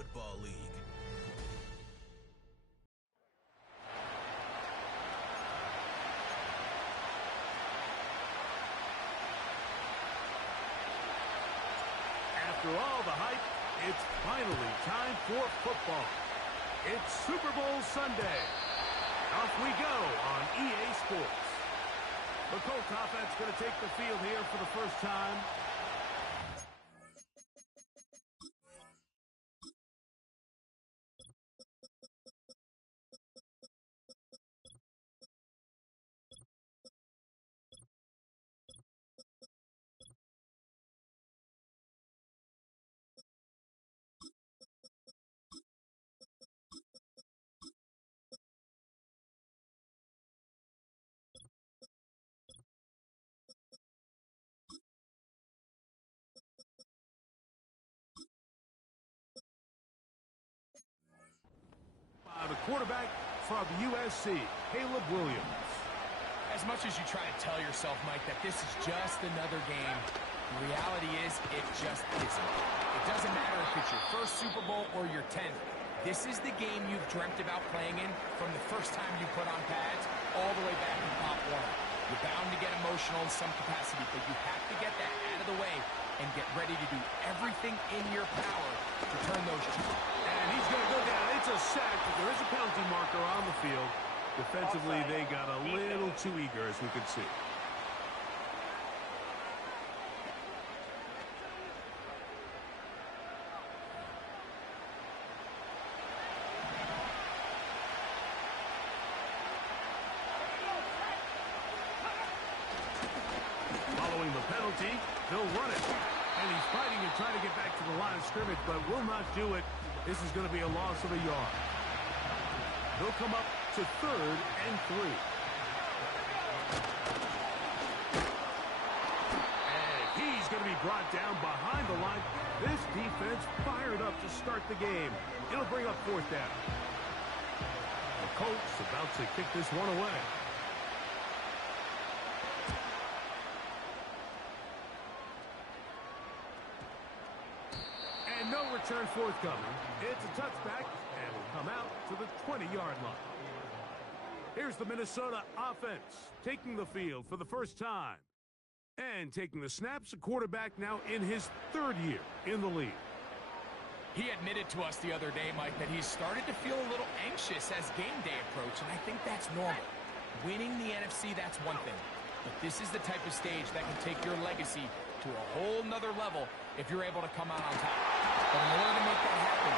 Football League. After all the hype, it's finally time for football. It's Super Bowl Sunday. Off we go on EA Sports. The Colts offense going to take the field here for the first time. The quarterback from USC, Caleb Williams. As much as you try to tell yourself, Mike, that this is just another game, the reality is it just isn't. It doesn't matter if it's your first Super Bowl or your 10th. This is the game you've dreamt about playing in from the first time you put on pads all the way back in Pop Warner. You're bound to get emotional in some capacity, but you have to get that out of the way and get ready to do everything in your power to turn those cheeks. And he's going to go down. It's a sack, but there is a penalty marker on the field. Defensively, they got a little too eager, as we could see. Following the penalty, they'll run it. And he's fighting and trying to get back to the line of scrimmage, but will not do it. This is going to be a loss of a yard. They'll come up to 3rd and 3. And he's going to be brought down behind the line. This defense fired up to start the game. It'll bring up 4th down. The Colts about to kick this one away. And no return forthcoming. It's a touchback, and will come out to the 20-yard line. Here's the Minnesota offense taking the field for the first time. And taking the snaps, a quarterback now in his 3rd year in the league. He admitted to us the other day, Mike, that he's started to feel a little anxious as game day approached, and I think that's normal. Winning the NFC, that's one thing. But this is the type of stage that can take your legacy to a whole nother level if you're able to come out on top. But in order to make that happen,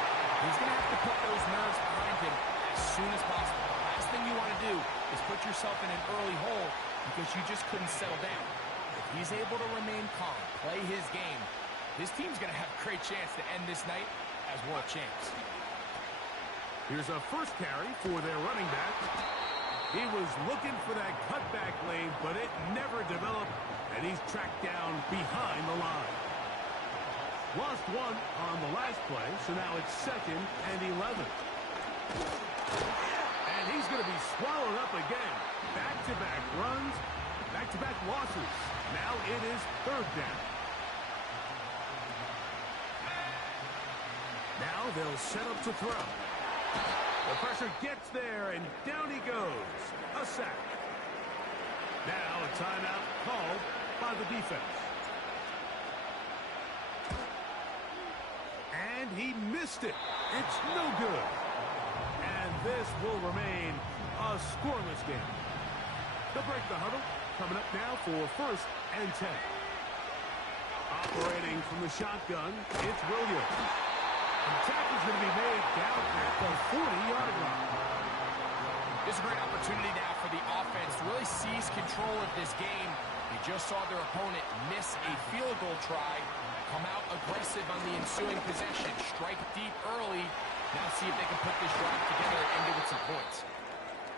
he's going to have to put those nerves behind him as soon as possible. The last thing you want to do is put yourself in an early hole because you just couldn't settle down. If he's able to remain calm, play his game, his team's going to have a great chance to end this night as world champs. Here's a first carry for their running back. He was looking for that cutback lane, but it never developed, and he's tracked down behind the line. Lost one on the last play, so now it's 2nd and 11. And he's going to be swallowed up again. Back-to-back runs, back-to-back losses. Now it is 3rd down. Now they'll set up to throw. The pressure gets there, and down he goes. A sack. Now a timeout called by the defense. And he missed it. It's no good. And this will remain a scoreless game. They'll break the huddle. Coming up now for 1st and 10. Operating from the shotgun, it's Williams. And the tackle's going to be made down at the 40-yard line. This is a great opportunity now for the offense to really seize control of this game. They just saw their opponent miss a field goal try, come out aggressive on the ensuing possession, strike deep early. Now see if they can put this drive together and end it with some points.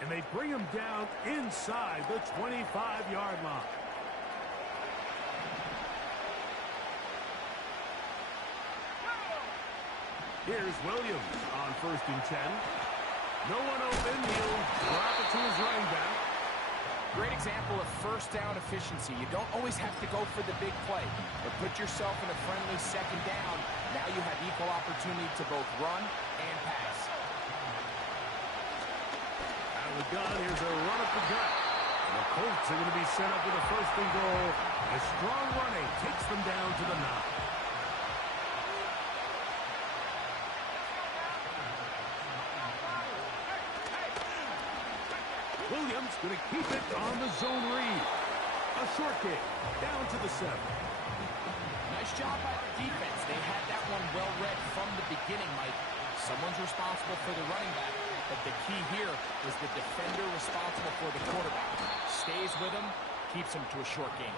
And they bring him down inside the 25-yard line. Here's Williams on 1st and 10. No one open. He'll drop it to his running back. Great example of first down efficiency. You don't always have to go for the big play, but put yourself in a friendly second down. Now you have equal opportunity to both run and pass. Out of the gun, here's a run up the gut. And the Colts are going to be set up with a first and goal. A strong running takes them down to the 9. Williams going to keep it on the zone read. A short kick down to the 7. Nice job by the defense. They had that one well read from the beginning, Mike. Someone's responsible for the running back, but the key here is the defender responsible for the quarterback. Stays with him, keeps him to a short game.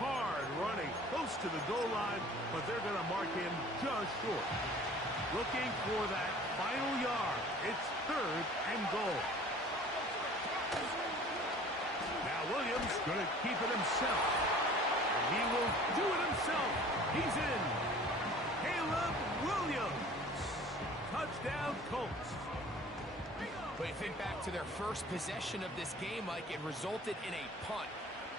Hard running close to the goal line, but they're going to mark him just short. Looking for that final yard. It's 3rd and goal. Now Williams going to keep it himself. And he will do it himself. He's in. Caleb Williams. Touchdown Colts. But you think back to their first possession of this game, Mike, it resulted in a punt.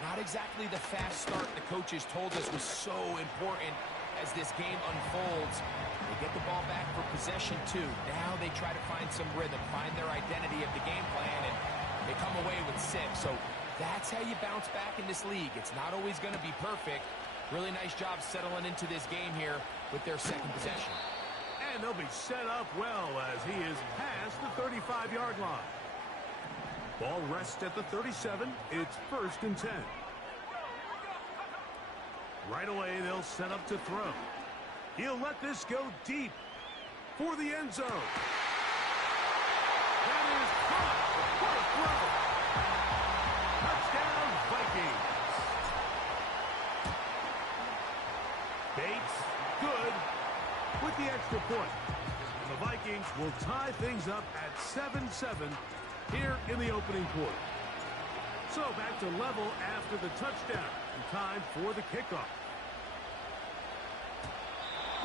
Not exactly the fast start the coaches told us was so important as this game unfolds. They get the ball back for possession 2. Now they try to find some rhythm, find their identity of the game plan, and they come away with 6. So that's how you bounce back in this league. It's not always going to be perfect. Really nice job settling into this game here with their second possession. And they'll be set up well as he is past the 35-yard line. Ball rests at the 37. It's 1st and 10. Right away, they'll set up to throw. He'll let this go deep for the end zone. That is caught. What a throw. Touchdown, Vikings. Bates, good, with the extra point. And the Vikings will tie things up at 7-7 here in the opening quarter. So back to level after the touchdown. And time for the kickoff.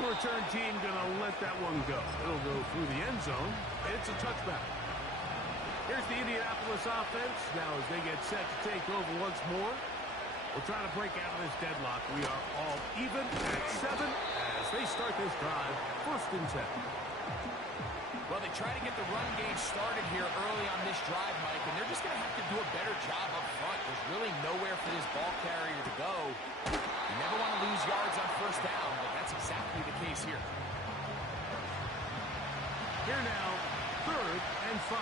The return team going to let that one go. It'll go through the end zone. It's a touchback. Here's the Indianapolis offense. Now as they get set to take over once more. We're trying to break out of this deadlock. We are all even at 7 as they start this drive. 1st and 10. Well, they try to get the run game started here early on this drive, Mike, and they're just going to have to do a better job up front. There's really nowhere for this ball carrier to go. You never want to lose yards on first down, but that's exactly the case here. Here now, 3rd and 5.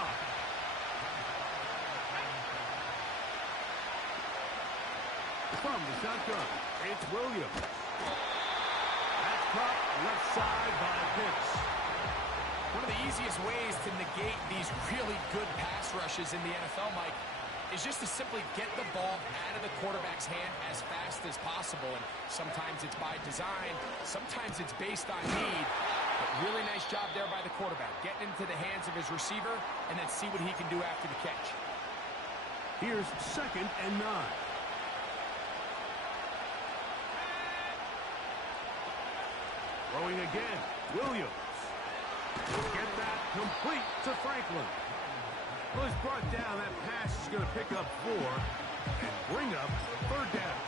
From the shotgun, it's Williams. That's caught left side by Pitts. One of the easiest ways to negate these really good pass rushes in the NFL, Mike, is just to simply get the ball out of the quarterback's hand as fast as possible. And sometimes it's by design, sometimes it's based on need. But really nice job there by the quarterback, getting into the hands of his receiver and then see what he can do after the catch. Here's 2nd and 9. Throwing again, Williams. Get that complete to Franklin. Well, he's brought down. That pass is going to pick up 4 and bring up 3rd down.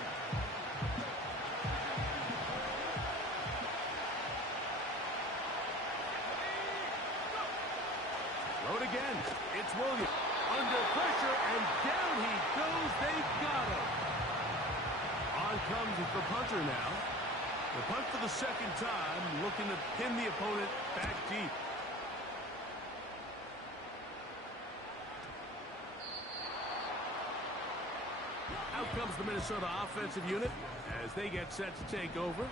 Throw it again. It's Williams. Under pressure, and down he goes. They got him. On comes the punter now. The punt for the 2nd time, looking to pin the opponent back deep. Out comes the Minnesota offensive unit as they get set to take over.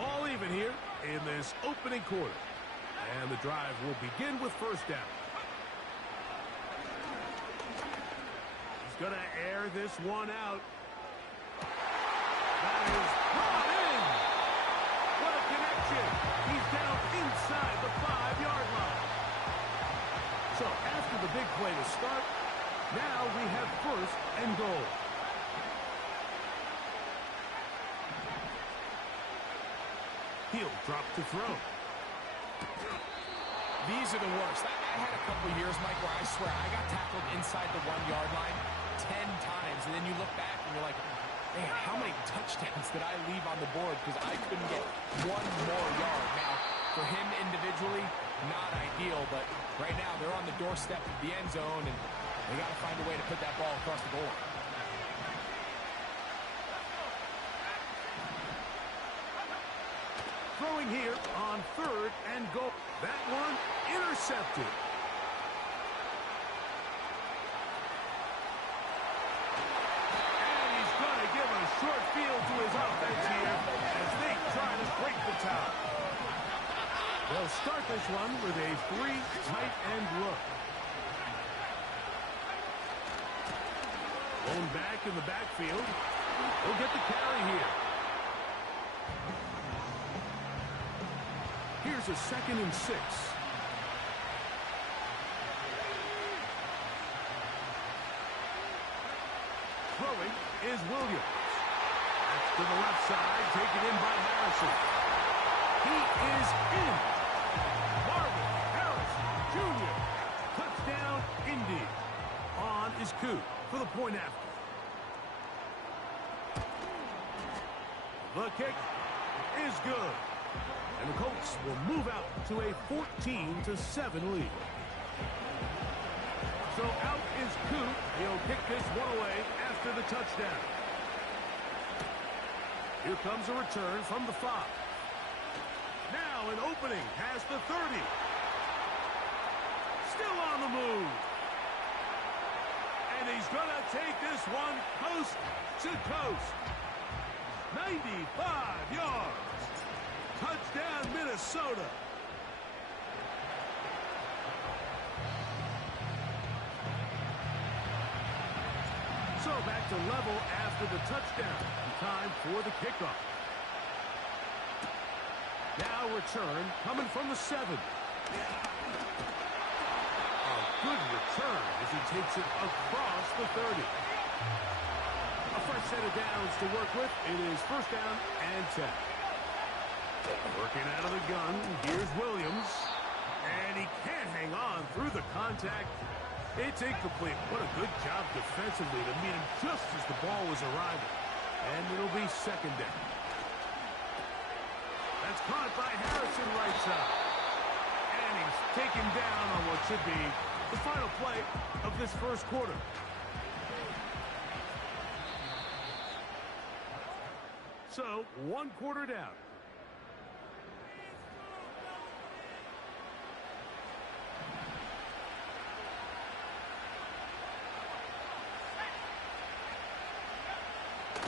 All even here in this opening quarter. And the drive will begin with 1st down. He's going to air this one out. That is brought in. What a connection. He's down inside the 5-yard line. So after the big play to start, now we have 1st and goal. He'll drop to throw. These are the worst. I had a couple years, Mike, where I swear I got tackled inside the 1-yard line 10 times, and then you look back and you're like, man, how many touchdowns did I leave on the board because I couldn't get one more yard? Now, for him individually, not ideal, but right now they're on the doorstep of the end zone, and they got to find a way to put that ball across the goal line. Throwing here on 3rd and goal. That one intercepted. And he's going to give a short field to his offense here as they try to break the tie. They'll start this one with a 3 tight end look. Going back in the backfield. He'll get the carry here. Here's a 2nd and 6. Throwing is Williams. That's to the left side, taken in by Harrison. He is in. Marvin Harrison Jr. Touchdown, Indy. On is Coop for the point after. The kick is good. And the Colts will move out to a 14-7 lead. So out is Coop. He'll kick this one away after the touchdown. Here comes a return from the 5. Now an opening past the 30. Still on the move. And he's going to take this one coast to coast. 95 yards. Touchdown, Minnesota. So back to level after the touchdown. Time for the kickoff. Now return coming from the 7. A good return as he takes it across the 30. A fresh set of downs to work with. It is 1st down and 10. Working out of the gun, here's Williams. And he can't hang on through the contact. It's incomplete. What a good job defensively to meet him just as the ball was arriving. And it'll be 2nd down. That's caught by Harrison right side. And he's taken down on what should be the final play of this 1st quarter. So, 1 quarter down.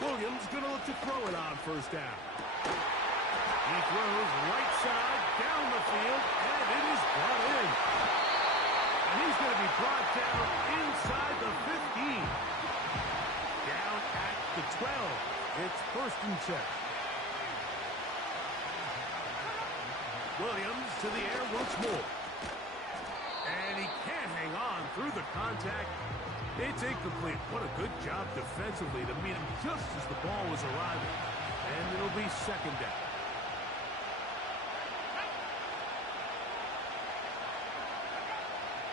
Williams going to look to throw it on 1st down. He throws right side down the field, and it is brought in. And he's going to be brought down inside the 15. Down at the 12. It's 1st and 10. Williams to the air once more. And he can't hang on through the contact. It's incomplete. What a good job defensively to meet him just as the ball was arriving. And it'll be 2nd down.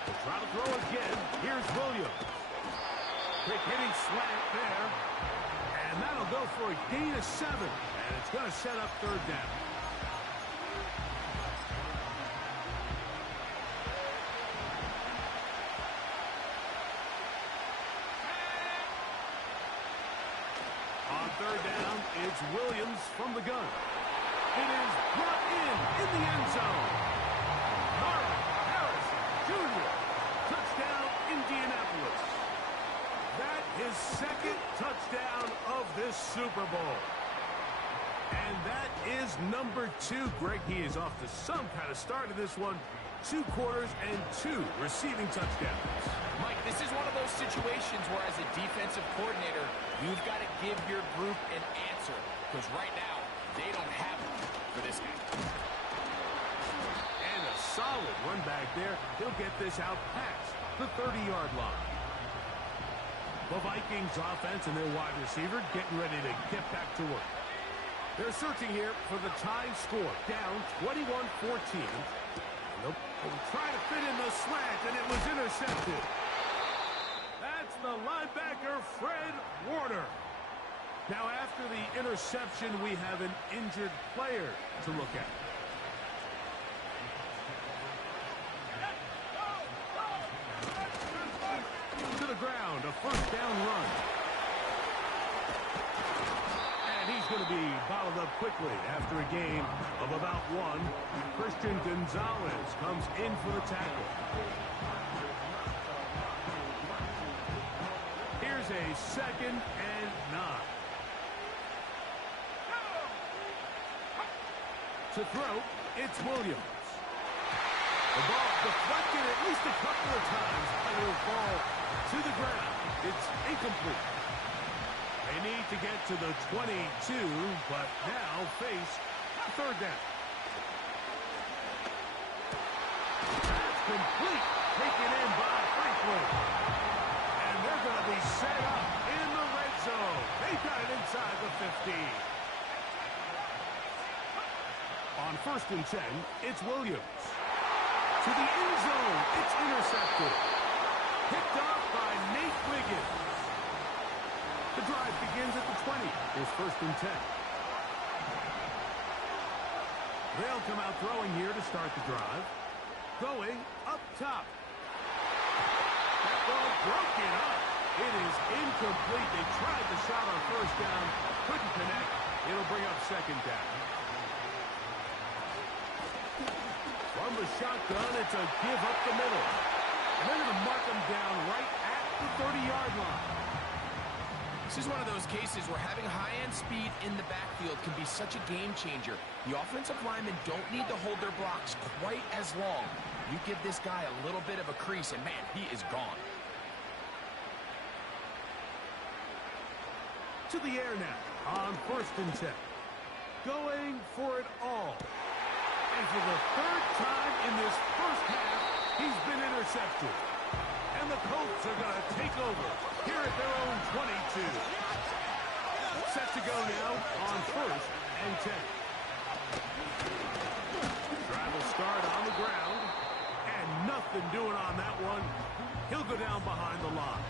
They'll try to throw again. Here's Williams. Quick hitting slant there. And that'll go for a gain of 7. And it's going to set up 3rd down. On 3rd down, it's Williams from the gun. It is brought in the end zone. Marvin Harrison Jr. Touchdown, Indianapolis. That is 2nd touchdown of this Super Bowl. And that is number 2. Greg, he is off to some kind of start in this one. 2 quarters and 2 receiving touchdowns. Mike, this is one of those situations where as a defensive coordinator, you've got to give your group an answer. Because right now, they don't have it for this guy. And a solid run back there. He'll get this out past the 30-yard line. The Vikings offense and their wide receiver getting ready to get back to work. They're searching here for the tying score. Down 21-14. They'll try to fit in the slant, and it was intercepted. That's the linebacker, Fred Warner. Now, after the interception, we have an injured player to look at. To the ground, a first down run. And he's going to be bottled up quickly after a gain of about one. Christian Gonzalez comes in for the tackle. Here's a 2nd and 9. To throw, it's Williams. The ball deflected at least a couple of times. It will fall to the ground. It's incomplete. They need to get to the 22, but now face a 3rd down. That's complete. Taken in by Franklin. And they're going to be set up in the red zone. They've got it inside the 15. On 1st and 10, it's Williams. To the end zone, it's intercepted. Picked off by Nate Wiggins. The drive begins at the 20. Here's 1st and 10. They'll come out throwing here to start the drive. Going up top. That ball broken up. It is incomplete. They tried the shot on 1st down. Couldn't connect. It'll bring up 2nd down. From the shotgun, it's a give up the middle. And they're going to mark them down right at the 30-yard line. This is one of those cases where having high-end speed in the backfield can be such a game changer. The offensive linemen don't need to hold their blocks quite as long. You give this guy a little bit of a crease, and man, he is gone. To the air now on 1st and 10. Going for it all. And for the 3rd time in this first half, he's been intercepted. And the Colts are going to take over here at their own 22. Set to go now on 1st and 10. Drive will start on the ground. And nothing doing on that one. He'll go down behind the line.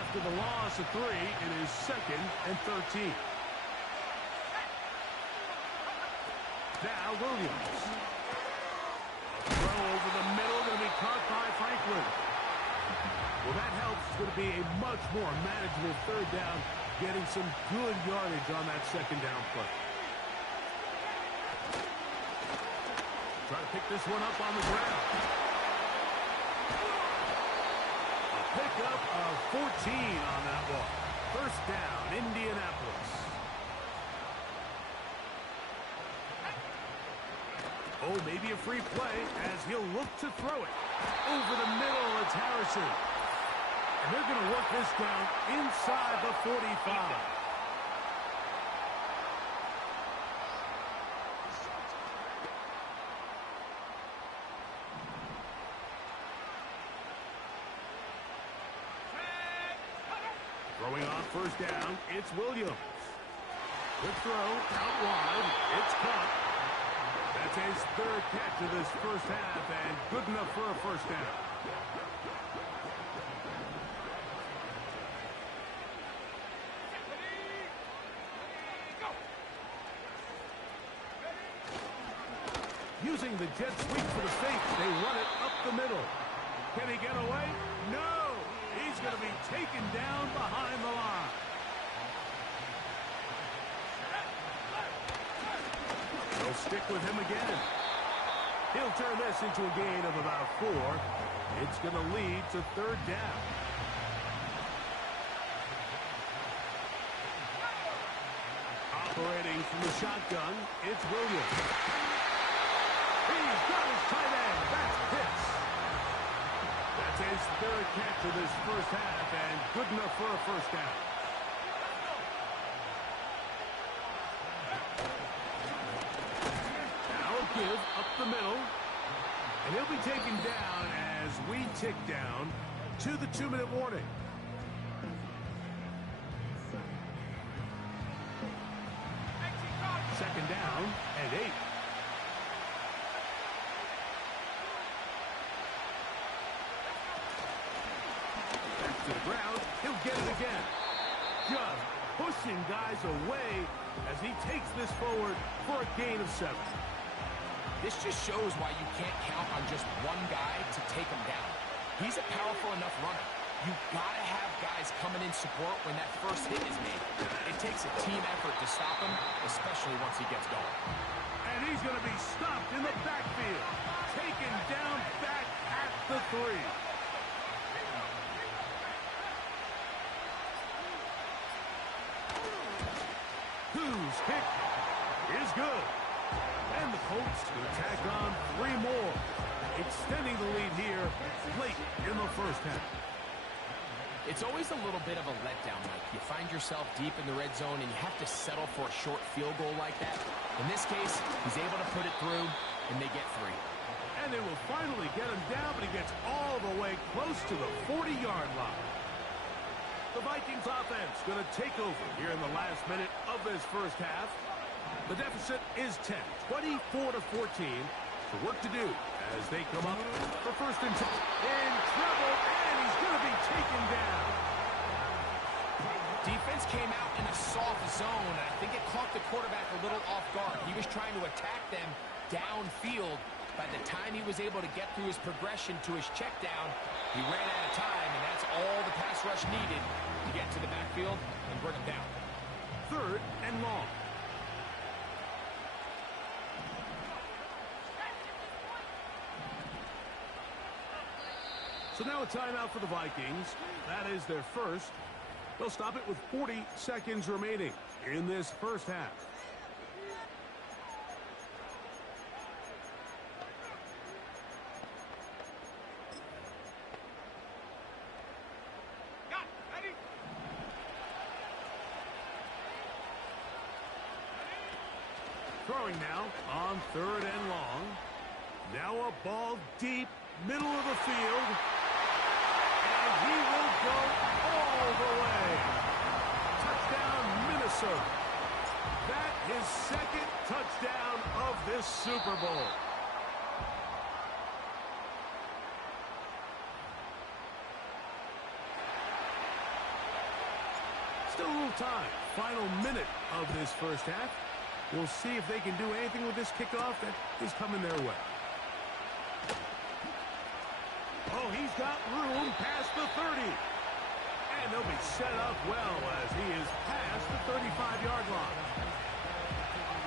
After the loss of 3, it is 2nd and 13. Now Williams. Throw over the middle, going to be caught by Franklin. Well, that helps. It's going to be a much more manageable 3rd down, getting some good yardage on that 2nd down play. Try to pick this one up on the ground. A pickup of 14 on that one. 1st down, Indianapolis. Oh, maybe a free play as he'll look to throw it. Over the middle, it's Harrison. And they're going to work this down inside the 45. Throwing on 1st down, it's Williams. Good throw, out wide, it's caught. That's his 3rd catch of this first half, and good enough for a 1st down. Using the jet sweep for the fake, they run it up the middle. Can he get away? No! He's going to be taken down behind the line. They'll stick with him again. He'll turn this into a gain of about 4. It's going to lead to 3rd down. Operating from the shotgun, it's Williams. He's got his tight end. That's Pitts. That's his 3rd catch of this first half, and good enough for a 1st down. Give up the middle, and he'll be taken down as we tick down to the 2-minute warning. Second down and 8. to the ground. He'll get it again. Just pushing guys away as he takes this forward for a gain of 7. This just shows why you can't count on just one guy to take him down. He's a powerful enough runner. You've got to have guys coming in support when that first hit is made. It takes a team effort to stop him, especially once he gets going. And he's going to be stopped in the backfield. Taken down back at the 3. Whose kick is good. And the Colts will tack on 3 more, extending the lead here late in the first half. It's always a little bit of a letdown, Mike. You find yourself deep in the red zone, and you have to settle for a short field goal like that. In this case, he's able to put it through, and they get 3. And they will finally get him down, but he gets all the way close to the 40-yard line. The Vikings offense going to take over here in the last minute of this first half. The deficit is 10, 24-14. So work to do as they come up for first and 10. In trouble, and he's going to be taken down. Defense came out in a soft zone, and I think it caught the quarterback a little off guard. He was trying to attack them downfield. By the time he was able to get through his progression to his check down, he ran out of time, and that's all the pass rush needed to get to the backfield and bring him down. 3rd and long. So now a timeout for the Vikings. That is their first. They'll stop it with 40 seconds remaining in this first half. Throwing now on 3rd and long. Now a ball deep, middle of the field. And he will go all the way. Touchdown, Minnesota. That is 2nd touchdown of this Super Bowl. Still a little time. Final minute of this first half. We'll see if they can do anything with this kickoff that is coming their way. Oh, he's got room past the 30. And they'll be set up well as he is past the 35-yard line.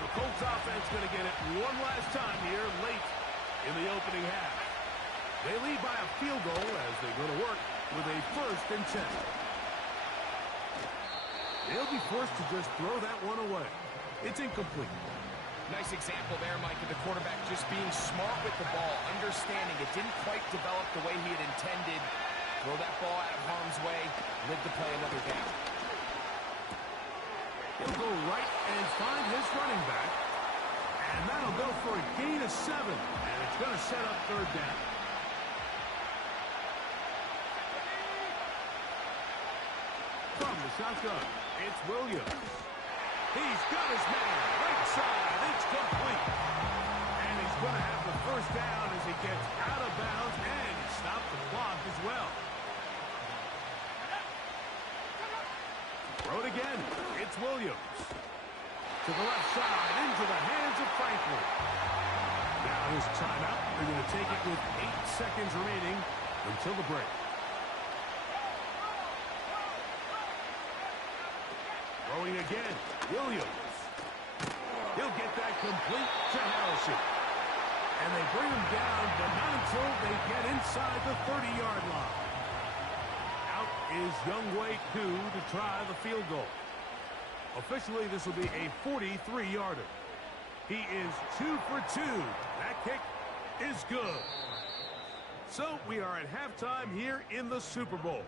The Colts offense going to get it one last time here late in the opening half. They lead by a field goal as they go to work with a 1st and 10. They'll be forced to just throw that one away. It's incomplete. Nice example there, Mike, of the quarterback just being smart with the ball, understanding it didn't quite develop the way he had intended. Throw that ball out of harm's way, live to play another down. He'll go right and find his running back. And that'll go for a gain of 7. And it's going to set up 3rd down. From the shotgun, it's Williams. He's got his man. Right side. It's complete. And he's going to have the 1st down as he gets out of bounds. And he stopped the clock as well. Throw it again. It's Williams. To the left side. Into the hands of Franklin. Now his timeout. They're going to take it with 8 seconds remaining until the break. Throwing again, Williams. He'll get that complete to Harrison. And they bring him down, but not until they get inside the 30-yard line. Out is Younghoe Koo to try the field goal. Officially, this will be a 43-yarder. He is 2 for 2. That kick is good. So we are at halftime here in the Super Bowl.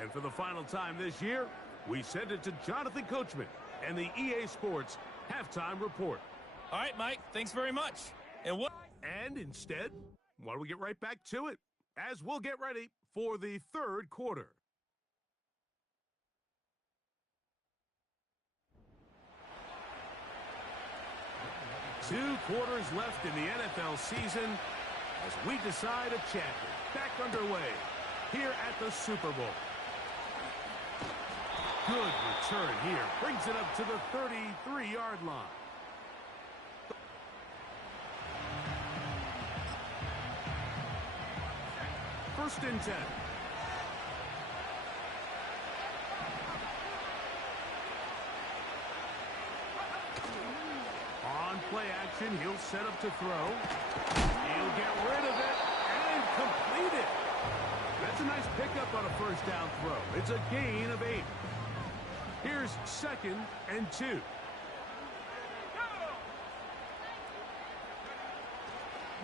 And for the final time this year, we send it to Jonathan Coachman and the EA Sports Halftime Report. All right, Mike, thanks very much. And instead, why don't we get right back to it as we'll get ready for the 3rd quarter. Two quarters left in the NFL season as we decide a champion. Back underway here at the Super Bowl. Good return here. Brings it up to the 33-yard line. First and 10. On play action, he'll set up to throw. He'll get rid of it and complete it. That's a nice pickup on a first down throw. It's a gain of 8. Here's 2nd and 2.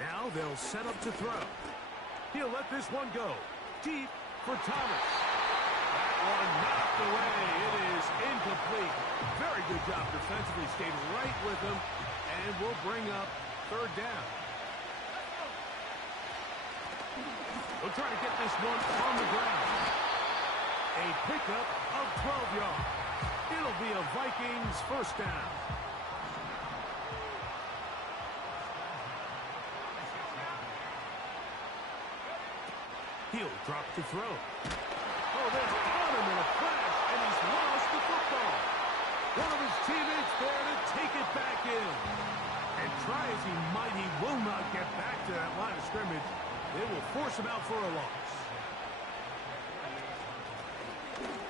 Now they'll set up to throw. He'll let this one go. Deep for Thomas. That one knocked away. It is incomplete. Very good job defensively. Stayed right with him. And we'll bring up 3rd down. We'll try to get this one on the ground. A pickup of 12 yards. It'll be a Vikings first down. He'll drop to throw. Oh, they're on him in a crash, and he's lost the football. One of his teammates there to take it back in. And try as he might, he will not get back to that line of scrimmage. They will force him out for a loss.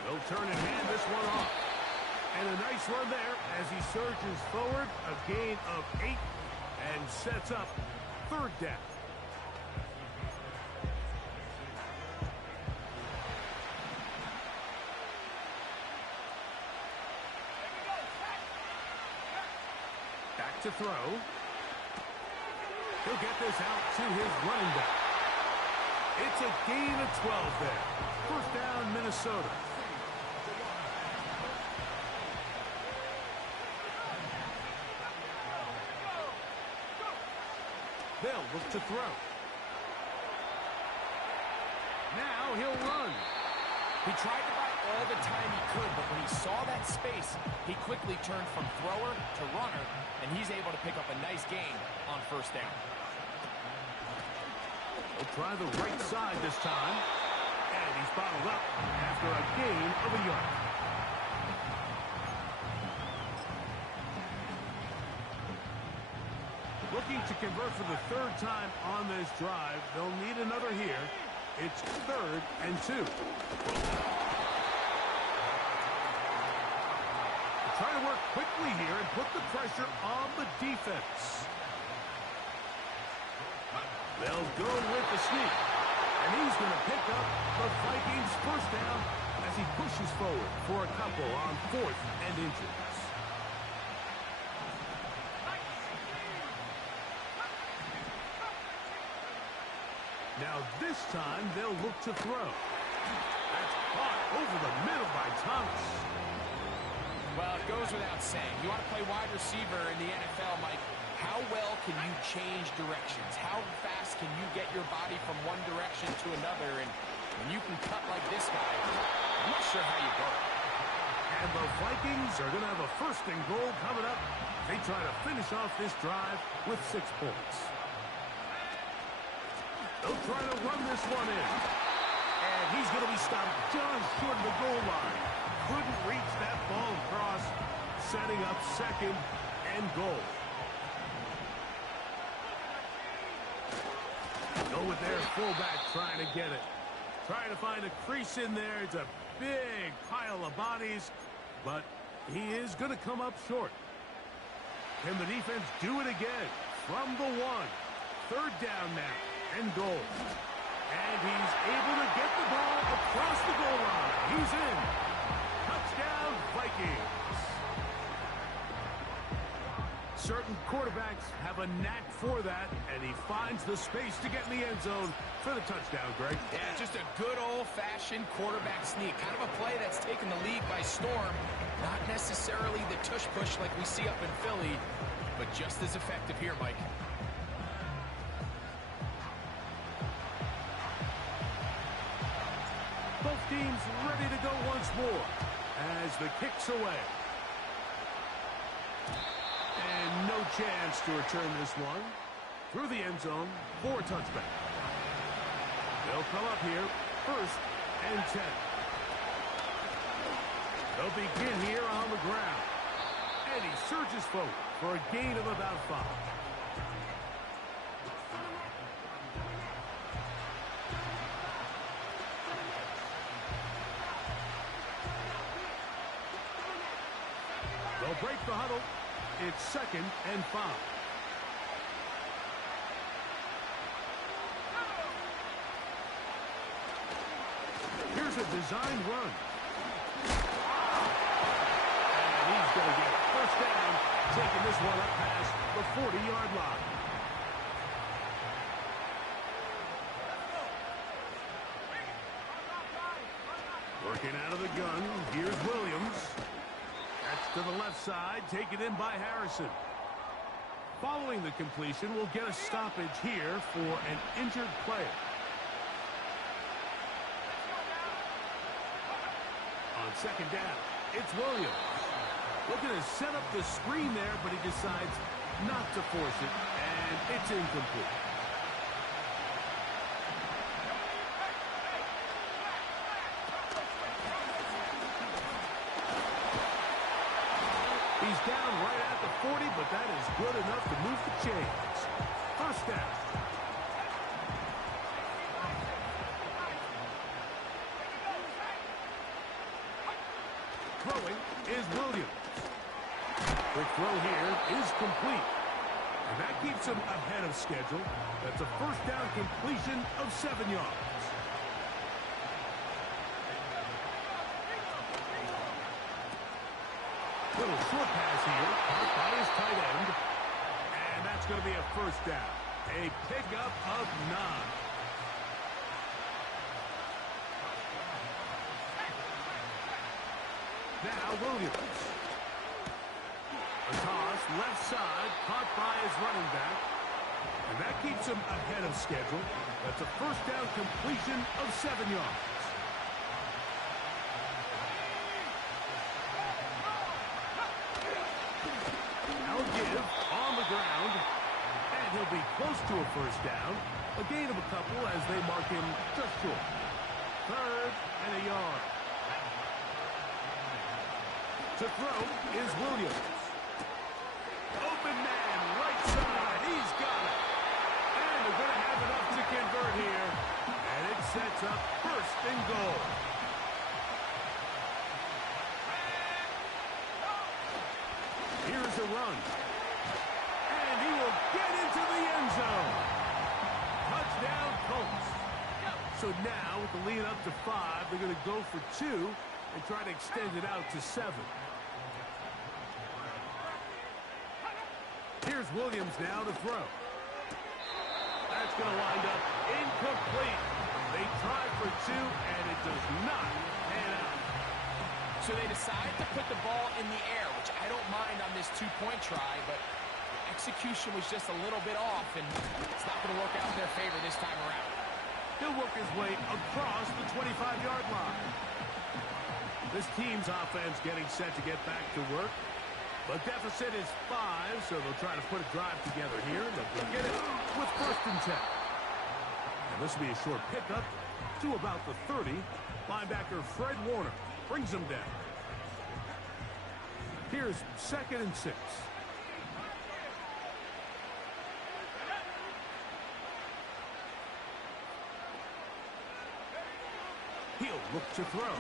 They'll turn and hand this one off. And a nice run there as he surges forward. A gain of 8 and sets up 3rd down. Back to throw. He'll get this out to his running back. It's a gain of 12 there. First down, Minnesota. They'll look to throw. Now he'll run. He tried to buy all the time he could, but when he saw that space, he quickly turned from thrower to runner, and he's able to pick up a nice gain on first down. He'll try the right side this time, and he's bottled up after a gain of a yard. Looking to convert for the 3rd time on this drive. They'll need another here. It's 3rd and 2. Try to work quickly here and put the pressure on the defense. They'll go with the sneak. And he's going to pick up the Vikings first down as he pushes forward for a couple on 4th and inches. Now this time they'll look to throw. That's caught over the middle by Thomas. Well, it goes without saying. You want to play wide receiver in the NFL, Mike. How well can you change directions? How fast can you get your body from one direction to another? And when you can cut like this guy, I'm not sure how you go. And the Vikings are going to have a 1st and goal coming up. They try to finish off this drive with 6 points. They'll try to run this one in. And he's going to be stopped just short of the goal line. Couldn't reach that ball across, setting up 2nd and goal. Go with their fullback trying to get it. Trying to find a crease in there. It's a big pile of bodies, but he is going to come up short. Can the defense do it again? From the 1. 3rd down now and goal. And he's able to get the ball across the goal line. He's in. Touchdown, Vikings. Certain quarterbacks have a knack for that, and he finds the space to get in the end zone for the touchdown, Greg. Yeah, just a good old-fashioned quarterback sneak. Kind of a play that's taken the league by storm. Not necessarily the tush-push like we see up in Philly, but just as effective here, Mike. Both teams ready to go once more as the kick's away. And no chance to return this one. Through the end zone for a touchback. They'll come up here 1st and 10. They'll begin here on the ground. And he surges forward for a gain of about 5. They'll break the huddle. It's 2nd and 5. Here's a design run. And he's going to get first down, taking this one up past the 40-yard line. Working out of the gun, here's Williams. That's to the left side, taken in by Harrison. Following the completion, we'll get a stoppage here for an injured player. On 2nd down, it's Williams. Looking to set up the screen there, but he decides not to force it, and it's incomplete. He's down right at the 40, but that is good enough to move the chains. First down. Throwing is Williams. Quick throw here is complete. And that keeps him ahead of schedule. That's a first down completion of 7 yards. Little short pass here, caught by his tight end. And that's going to be a first down. A pickup of 9. Now Williams. A toss, left side, caught by his running back. And that keeps him ahead of schedule. That's a first down completion of 7 yards. On the ground, and he'll be close to a first down. A gain of a couple as they mark him just short. 3rd and a yard. To throw is Williams. Open man, right side. He's got it. And they're going to have enough to convert here. And it sets up 1st and goal. Here's a run. And he will get into the end zone. Touchdown, Colts. So now, with the lead up to 5, they're going to go for 2 and try to extend it out to 7. Here's Williams now to throw. That's going to wind up incomplete. They try for 2, and it does not pan out. So they decide to put the ball in the air, which I don't mind on this 2-point try, but the execution was just a little bit off, and it's not going to work out in their favor this time around. He'll work his way across the 25-yard line. This team's offense getting set to get back to work. The deficit is 5, so they'll try to put a drive together here. They'll get it with 1st and 10. And this will be a short pickup to about the 30. Linebacker Fred Warner brings him down. Here's 2nd and 6. He'll look to throw.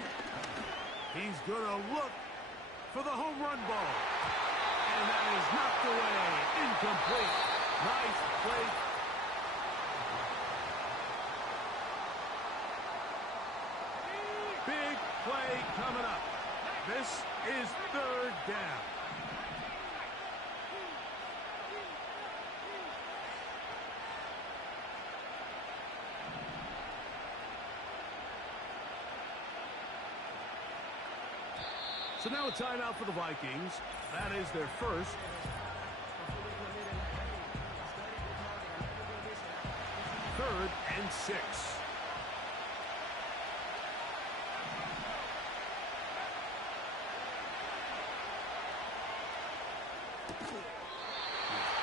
He's going to look for the home run ball. And that is knocked away. Incomplete. Nice play. Big play coming up. This is 3rd down. So now a timeout for the Vikings. That is their first. 3rd and 6.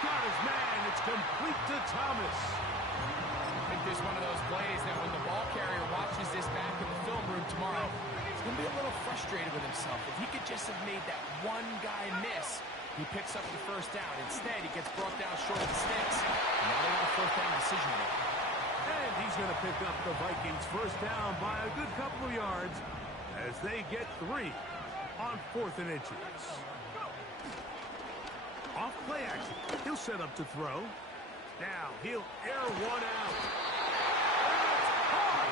Got his man. It's complete to Thomas. I think this is one of those plays that when the ball carrier watches this back in the film room tomorrow, He's going to be a little frustrated with himself. If he could just have made that one guy miss, he picks up the first down. Instead, he gets brought down short of the sticks. Now they got a fourth down decision to make. And he's going to pick up the Vikings first down by a good couple of yards as they get 3 on 4th and inches. Off play action. He'll set up to throw. Now he'll air one out. That's caught.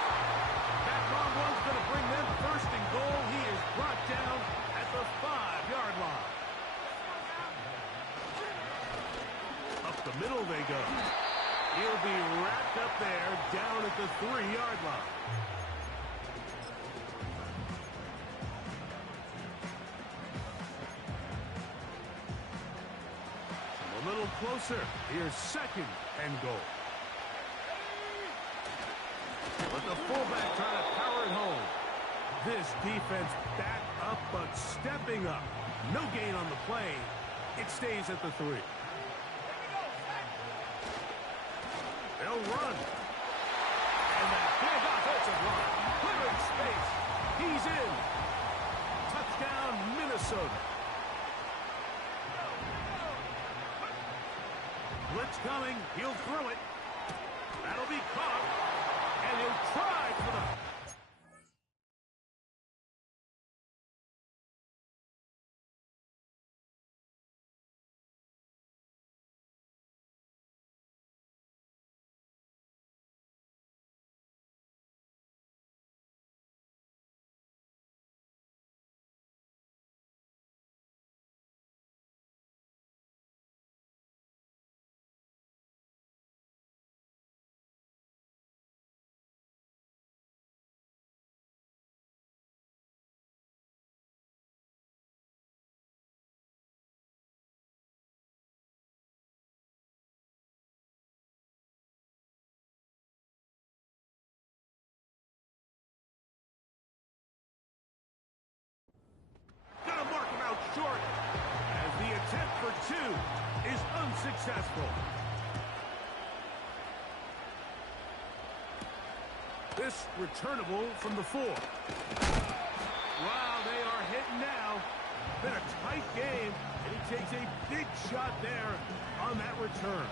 That long one's going to bring them first and goal. He is brought down at the 5-yard line. Up the middle they go. He'll be wrapped up there down at the 3-yard line. A little closer. Here's 2nd and goal. But the fullback trying to power it home. This defense back up but stepping up. No gain on the play. It stays at the 3. They'll run. And that big offensive line. Clearing space. He's in. Touchdown, Minnesota. Blitz coming. He'll throw it. That'll be caught. And he'll try for the... short as the attempt for 2 is unsuccessful. This returnable from the 4. Wow, they are hitting now. Been a tight game, and he takes a big shot there on that return.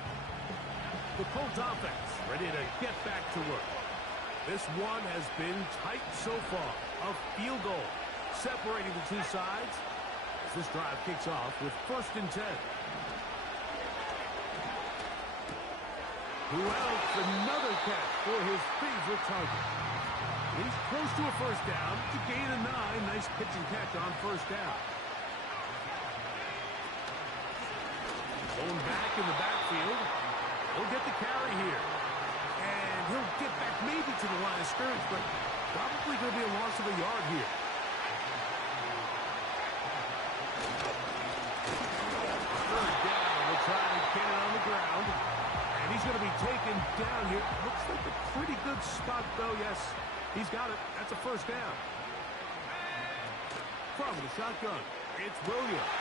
The Colts offense ready to get back to work. This one has been tight so far. A field goal separating the two sides. This drive kicks off with 1st and 10. Who else? Another catch for his favorite target. He's close to a first down to gain a 9. Nice pitch and catch on first down. Going back in the backfield. He'll get the carry here. And he'll get back maybe to the line of scrimmage, but probably going to be a loss of a yard here. Trying to get it on the ground. And he's going to be taken down here. Looks like a pretty good spot, though. Yes, he's got it. That's a first down. From the shotgun, it's Williams.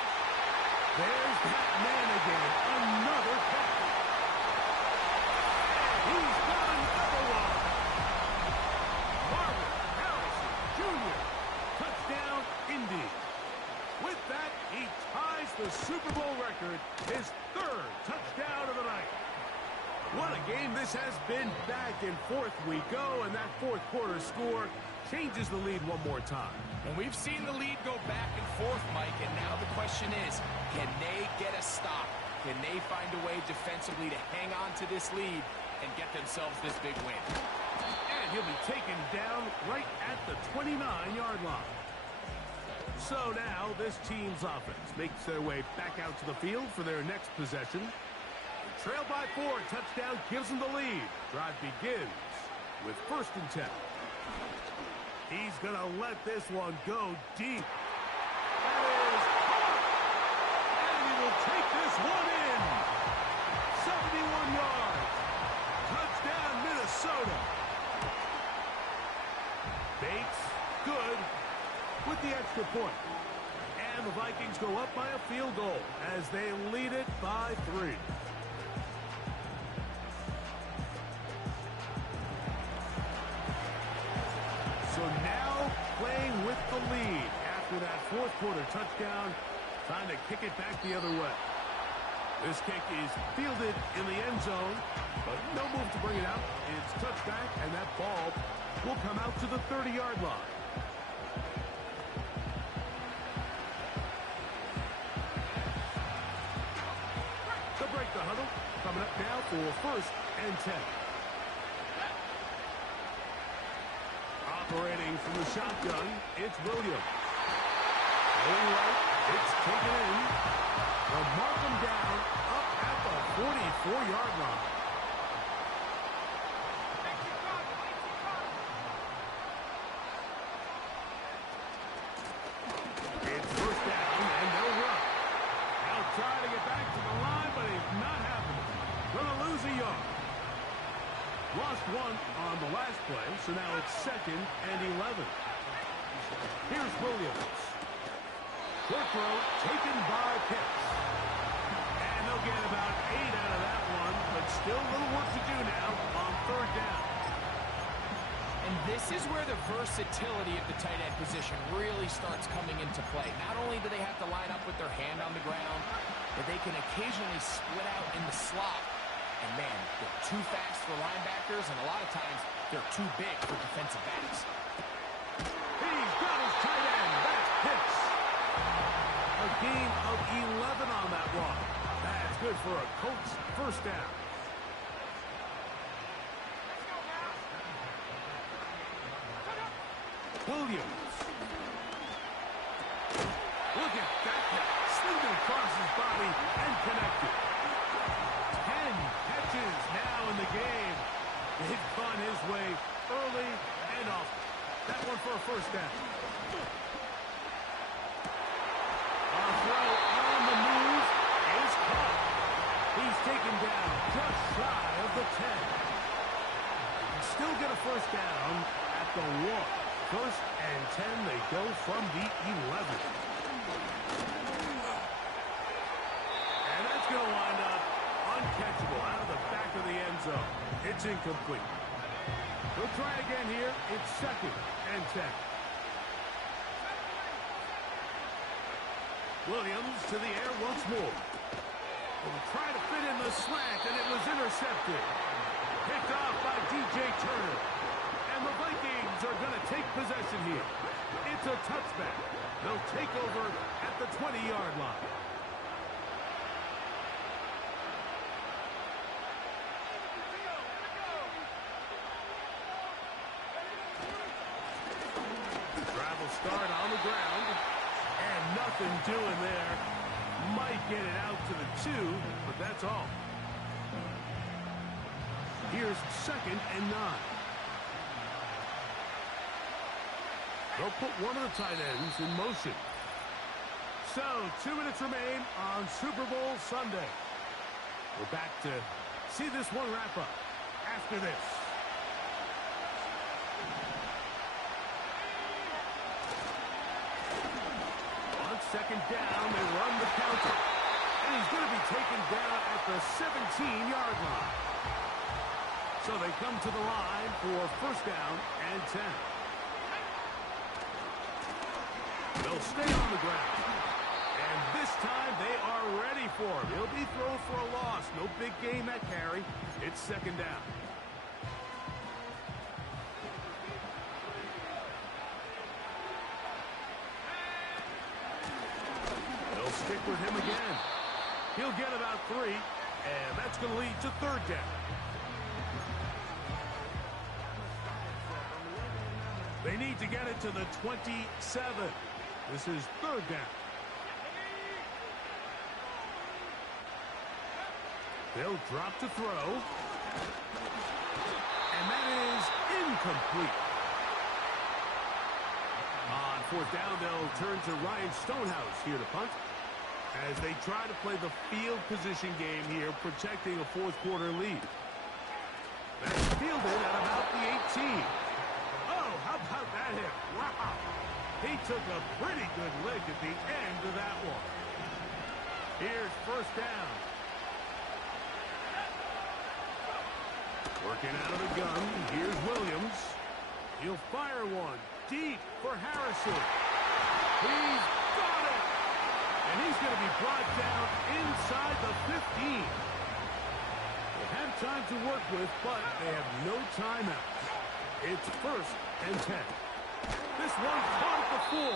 There's that man again. Another catch. And he's got another one. Marvin Harrison Jr. Touchdown, Indy. With that, he ties the Super Bowl record, his 3rd touchdown of the night. What a game this has been. Back and forth we go, and that 4th quarter score changes the lead one more time. And we've seen the lead go back and forth, Mike, and now the question is, can they get a stop? Can they find a way defensively to hang on to this lead and get themselves this big win? And he'll be taken down right at the 29-yard line. So now this team's offense makes their way back out to the field for their next possession. Trailed by 4, touchdown gives them the lead. Drive begins with 1st and 10. He's going to let this one go deep. That is caught. And he will take this one in. 71 yards. Touchdown, Minnesota. Bates, good, with the extra point. And the Vikings go up by a field goal as they lead it by 3. So now playing with the fourth-quarter touchdown. Trying to kick it back the other way. This kick is fielded in the end zone, but no move to bring it out. It's touched back, and that ball will come out to the 30-yard line. They'll break the huddle. Coming up now for 1st and 10. Operating from the shotgun, it's Williams. Going right, it's taken in. They'll mark him down up at the 44-yard line. It's 1st down, and they'll run. Now trying to get back to the line, but it's not happening. Gonna lose a yard. Lost one on the last play, so now it's 2nd and 11. Here's Williams. Short throw taken by Pitts. And they'll get about 8 out of that one, but still a little work to do now on 3rd down. And this is where the versatility of the tight end position really starts coming into play. Not only do they have to line up with their hand on the ground, but they can occasionally split out in the slot. And man, they're too fast for linebackers, and a lot of times they're too big for defensive backs. He's got his tight end. That's Pitts. A gain of 11 on that one. That's good for a Colts 1st down. Williams. Look at that pass. Slinging across his body and connected. 10 catches now in the game. They've gone his way early and often. That one for a 1st down. A throw on the move is caught. He's taken down just shy of the 10. Still get a 1st down at the 1. 1st and 10, they go from the 11. And that's going to wind up uncatchable out of the back of the end zone. It's incomplete. We'll try again here. It's 2nd and 10. Williams to the air once more. Will try to fit in the slant, and it was intercepted. Picked off by D.J. Turner. And the Vikings are going to take possession here. It's a touchback. They'll take over at the 20-yard line. Travel start on the ground. And nothing doing there. Might get it out to the 2, but that's all. Here's 2nd and 9. They'll put one of the tight ends in motion. So, 2 minutes remain on Super Bowl Sunday. We're back to see this one wrap up after this. On 2nd down, they run the counter. And he's going to be taken down at the 17-yard line. So they come to the line for 1st down and 10. They'll stay on the ground. And this time they are ready for him. He'll be thrown for a loss. No big gain that carry. It's 2nd down. They'll stick with him again. He'll get about 3. And that's going to lead to 3rd down. They need to get it to the 27. This is 3rd down. They'll drop to throw. And that is incomplete. On 4th down, they'll turn to Ryan Stonehouse here to punt. As they try to play the field position game here, protecting a 4th-quarter lead. That's fielded at about the 18. Oh, how about that hit? Wow. He took a pretty good lick at the end of that one. Here's 1st down. Working out of the gun. Here's Williams. He'll fire one deep for Harrison. He's got And he's going to be brought down inside the 15. They have time to work with, but they have no timeouts. It's 1st and 10. This one caught at the 4.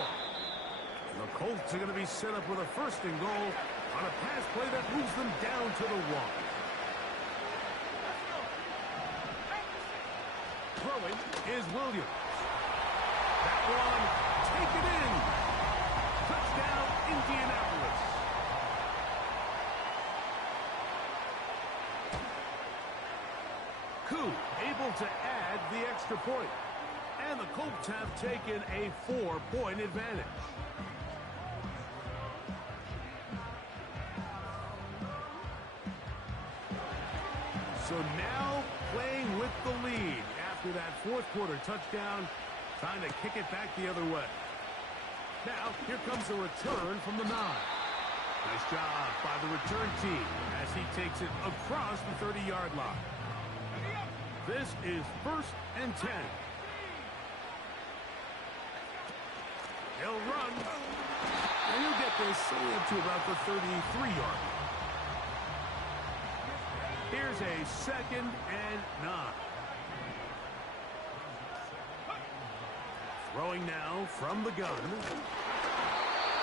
And the Colts are going to be set up with a 1st and goal on a pass play that moves them down to the 1. Throwing is Williams. That one taken in. Touchdown, Indianapolis. Koo able to add the extra point. And the Colts have taken a 4-point advantage. So now playing with the lead after that 4th quarter touchdown, trying to kick it back the other way. Now, here comes a return from the 9. Nice job by the return team as he takes it across the 30-yard line. This is 1st and 10. He'll run. And he'll get this to about the 33-yard line. Here's a 2nd and 9. Throwing now from the gun.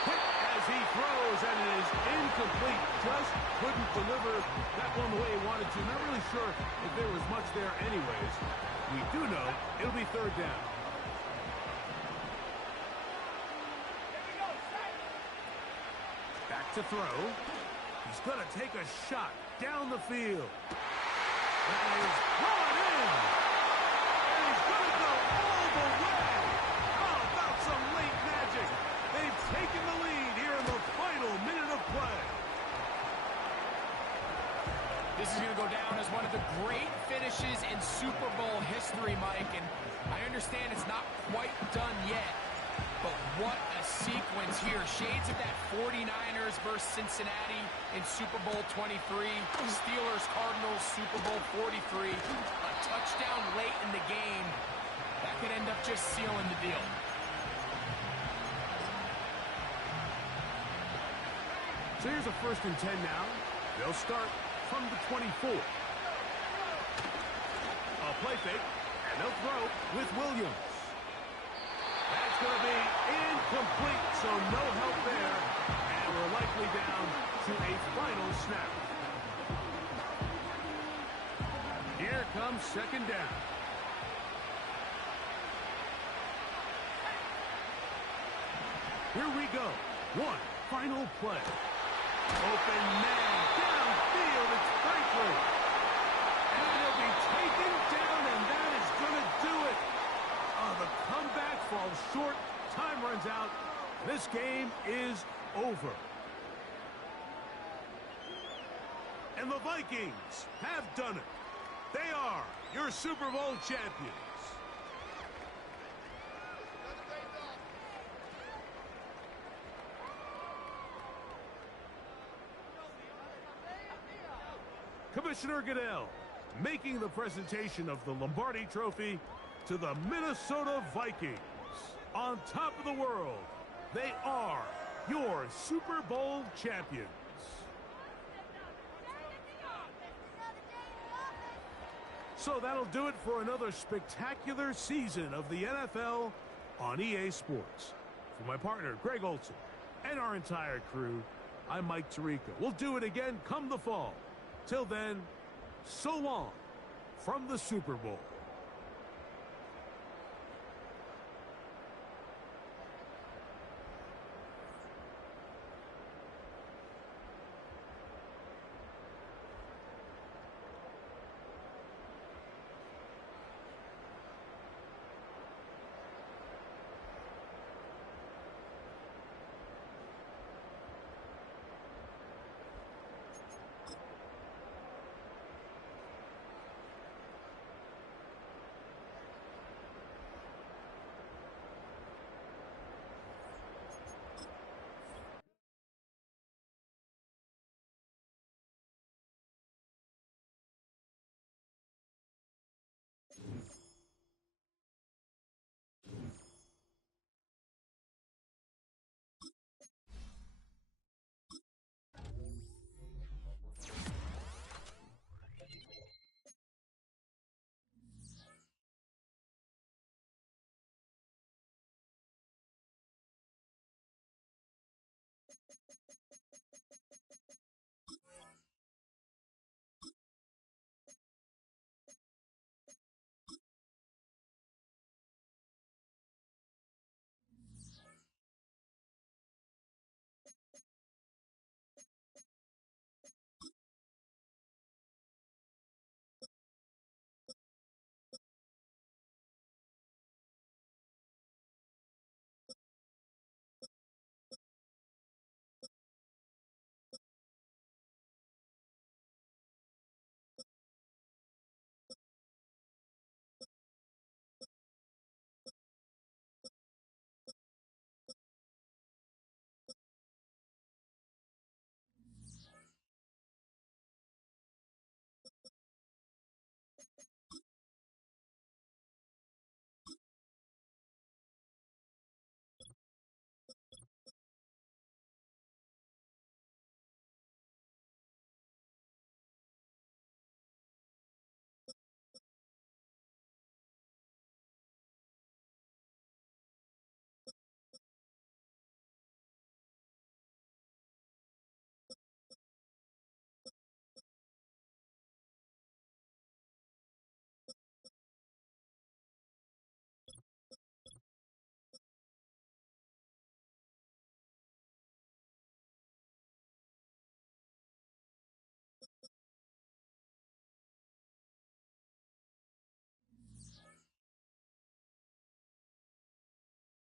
Quick as he throws, and it is incomplete. Just couldn't deliver that one the way he wanted to. Not really sure if there was much there anyways. We do know it'll be 3rd down. Back to throw. He's going to take a shot down the field. That is brought in. And he's going to go all the way. How about some late magic? They've taken the lead here in the final minute of play. This is going to go down as one of the great finishes in Super Bowl history, Mike. And I understand it's not quite done yet. But what a sequence here. Shades of that 49ers versus Cincinnati in Super Bowl 23. Steelers, Cardinals, Super Bowl 43. A touchdown late in the game. That could end up just sealing the deal. So here's a 1st and 10 now. They'll start from the 24. A play fake, and they'll throw with Williams. That's going to be incomplete, so no help there. And we're likely down to a final snap. Here comes 2nd down. Here we go. One final play. Open man downfield. It's Franklin. And he'll be taken down, and that is going to do it. The comeback falls short. Time runs out. This game is over. And the Vikings have done it. They are your Super Bowl champions. Commissioner Goodell making the presentation of the Lombardi Trophy to the Minnesota Vikings. On top of the world, they are your Super Bowl champions. So that'll do it for another spectacular season of the NFL on EA Sports. For my partner, Greg Olson, and our entire crew, I'm Mike Tirico. We'll do it again come the fall. Till then, so long from the Super Bowl.